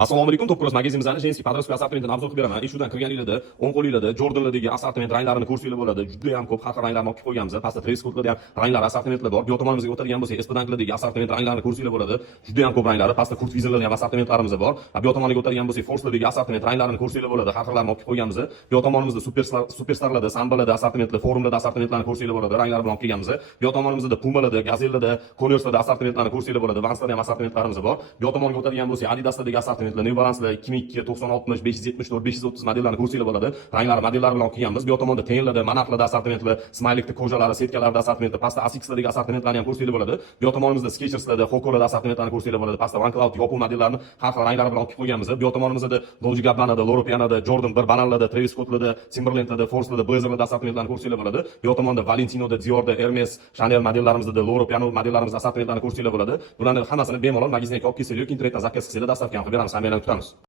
Assalomu alaykum, To'pquros magazinimizning jenskiy podrozdka assortimentidan obzor qilib beraman. Shudan kirganinglarda, o'ng qo'linglarda Jordanlardagi assortiment ranglarini ko'rsanglar bo'ladi. Juda ham ko'p xar ranglarni olib qo'yganmiz. Pastda dress kodlarda ham ranglar assortimentlar bor. Bu tomonimizga o'tadigan bo'lsak, Espadanglardagi assortiment ranglarini ko'rsanglar bo'ladi. Juda ham ko'p ranglari. Pastda kurt vizorlarning ham assortimentlarimiz bor. Bu tomoniga o'tadigan bo'lsak, Force'lardagi assortiment ranglarini ko'rsanglar bo'ladi. Xar xarlarni olib qo'yganmiz. Bu tomonimizda superstarlarda, sambalarda assortimentlar, forumlarda assortimentlarni ko'rsanglar bo'ladi. Ranglar bilan olib kelganmiz. Bu tomonimizda Pumalarda, Gazellarda, Converse'larda assortimentlarni ko'rsanglar bo'ladi. Vanslarda ham assortimentlarimiz bor. Bu tomonga o'tadigan bo'lsak, Adidas'dagi assortimentlar, New Balance'lar 2002, 90, 60, 574, 530 modellarni ko'rsanglar bo'ladi. Ranglar, modellari bilan kelganmiz. Bu tomonda Tenlarda, Manaqlarda assortimentlar, Smile'likda ko'jalari, setkalarda assortimentlar, pastda Asics'lardagi assortimentlarni ham ko'rsanglar bo'ladi. Bu tomonimizda Skechers'larda, Hoko'larda assortimentlarni ko'rsanglar bo'ladi. Pastda OneCloud yopiq modellarini har xil ranglar bilan olib qo'yganmiz. Bu tomonimizda Dolce Gabbana'da, Loro Piana'da, Jordan 1 Bananlarda, Travis Scott'larda, Timberland'larda, Force'larda, Blazer'larda assortimentlarni ko'rsanglar bo'ladi. Bu tomonda Valentino'da, Dior'da, Hermes, Chanel modellarimizda, Loro Piano modellarimizda assortimentlarni ko'rsanglar bo'ladi. Bularning hammasini bemalol magazinga olib kelsanglar yoki internetdan zakaz qilsanglar, dastavka ham qilib beramiz. Hammalarni kutamiz.